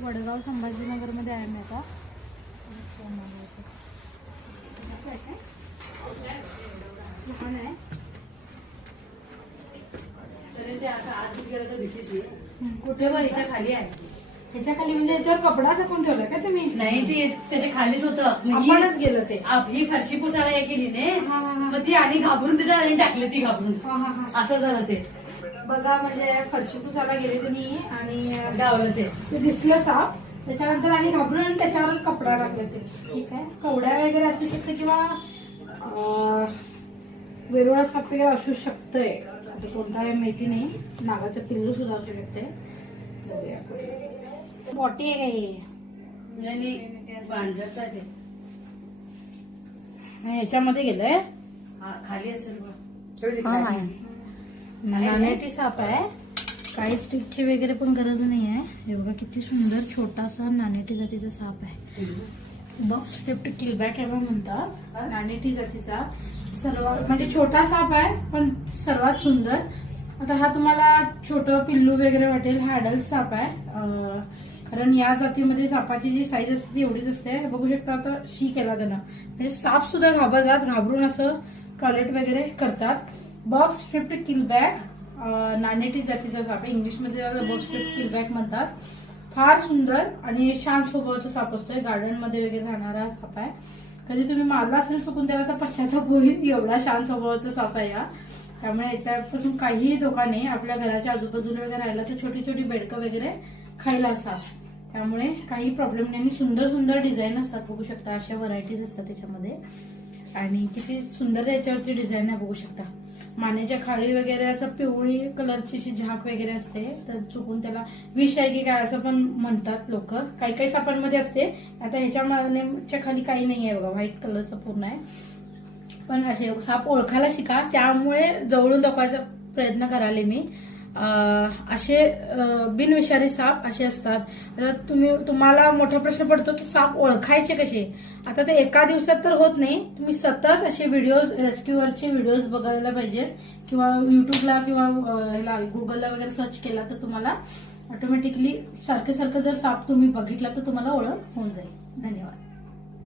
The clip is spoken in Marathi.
वडगाव संभाजीनगरमध्ये आहे मी आता. कुठे ह्याच्या खाली आहे? ह्याच्या खाली म्हणजे याच्यावर कपडा झाकून ठेवलाय का तुम्ही? नाही, ते त्याच्या खालीच होतं. आपणच गेलो ते. ही फरशी पुसायला हे केली ने, हा, हा, हा. मग ती आणि घाबरून तुझ्या आणि टाकली, ती घाबरून. हा, हा, हा. असं झालं ते. बघा म्हणजे फरशी पुसायला गेले तुम्ही आणि गावलं ते. ते दिसलं साप, त्याच्यानंतर आणि घाबरून आणि त्याच्यावर कपडा टाकले ते. ठीक आहे. कवड्या वगैरे असू शकते किंवा वेरुळा साप वगैरे असू शकतंय. आता कोणता आहे माहिती नाही. नागाचं पिल्लू सुद्धा असू शकते. मोठी आहे काही नाही, पांजरचं आहे ते. ह्याच्यामध्ये गेलंय. हा, खाली असेल बघ. नानेटी साप आहे. काही स्टिकची वगैरे पण गरज नाही आहे. हे बघा किती सुंदर छोटासा नानेटी जातीचा साप आहे. बॉक्स स्ट्रिप्ट किलबॅक याला म्हणतात. नानेटी जातीचा सर्वात म्हणजे छोटा साप आहे पण सर्वात सुंदर. आता हा तुम्हाला छोटं पिल्लू वगैरे वाटेल. हा अडल्ट साप आहे. कारण या जातीमध्ये सापाची जी साईज असते ती एवढीच असते. बघू शकता आता शी केला त्यांना. म्हणजे साप सुद्धा घाबरतात, घाबरून असं टॉयलेट वगैरे करतात. बॉक्स स्ट्रिप्ट किलबॅक नानेटी जातीचा साप आहे. इंग्लिशमध्ये त्याला बॉक्स स्ट्रिप्ट किलबॅक म्हणतात. फार सुंदर आणि शांत स्वभावाचा साप असतोय. गार्डन मध्ये वगैरे राहणारा साप आहे. कधी तुम्ही मारला असेल चुकून त्याला तर पश्चाताप होईल. एवढा शांत स्वभावाचा साप आहे हा. त्यामुळे याच्यापासून काहीही धोका नाही. आपल्या घराच्या आजूबाजूला वगैरे राहिला तर छोटी छोटी बेडकं वगैरे खायला असतात. त्यामुळे काही प्रॉब्लेम नाही. आणि सुंदर सुंदर डिझाईन असतात. बघू शकता अशा व्हरायटीज असतात त्याच्यामध्ये. आणि किती सुंदर याच्यावरती डिझाईन आहे बघू शकता. मानेच्या खाली वगैरे असं पिवळी कलरची अशी झाक वगैरे असते. तर चुकून त्याला विष आहे की काय असं पण म्हणतात लोक. काही काही सापांमध्ये असते. आता ह्याच्या मानेच्या खाली काही नाही आहे बघा. व्हाईट कलरचं पूर्ण आहे. पण असे साप ओळखायला शिका. त्यामुळे जवळून दाखवायचा प्रयत्न करायला मी. असे बिनविषारी साप असे असतात. आता तुम्हाला मोठा प्रश्न पडतो की साप ओळखायचे कसे. आता ते एका दिवसात तर होत नाही. तुम्ही सतत असे व्हिडिओज रेस्क्यूअरचे व्हिडिओज बघायला पाहिजे. किंवा युट्यूबला किंवा गुगलला वगैरे सर्च केला तर तुम्हाला ऑटोमॅटिकली सारखं जर साप तुम्ही बघितला तर तुम्हाला ओळख होऊन जाईल. धन्यवाद.